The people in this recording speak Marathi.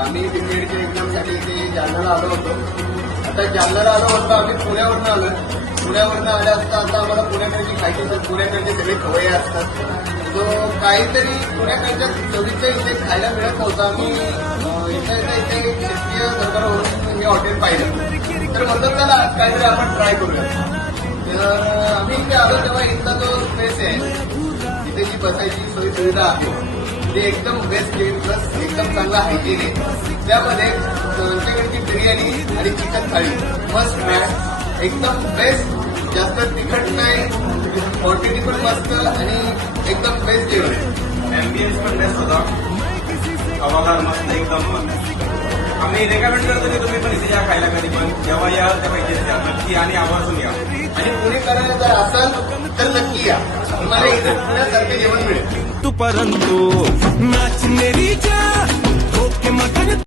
आम्ही बीपीएडच्या एक्झामसाठी इथे जालन्याला आलो होतो. आता जालन्याला आलो होतो आम्ही पुण्यावरनं आलो. पुण्यावरनं आल्या असता आता आम्हाला पुण्याकडची खायची तर पुण्याकडचे सगळे खवय्ये असतात. जो काहीतरी पुण्याकडच्या चवीचं इथे खायला मिळत नव्हतं. आम्ही इथे क्षेत्रीय दरबारावरून हे हॉटेल पाहिलं तर म्हणतात त्याला काहीतरी आपण ट्राय करूया. तर आम्ही इथे आलो तेव्हा इथला जो स्पेस आहे इथे जी बसायची सोयी सुविधा आहे ते एकदम बेस्ट प्लस एकदम चांगला हायजीन आहे. त्यामध्ये आमच्याकडची बिर्याणी आणि चिकन थाळी मस्त मॅच एकदम बेस्ट. जास्त तिखट नाही, क्वांटिटी पण मस्त आणि एकदम बेस्ट जेवण आहे. ॲम्बियन्स पण बेस्ट होता, हवागार मस्त एकदम. आम्ही रेकमेंड करतो की तुम्ही पण इथे या खायला कधी पण जेव्हा याल तेव्हा इथे या नक्की आणि आवर्जून या. आणि पुणेकरांना जर असाल तर नक्की या, तुम्हाला इथे पुण्यासारखे जेवण मिळेल. तू परंतु नाच मेरी जा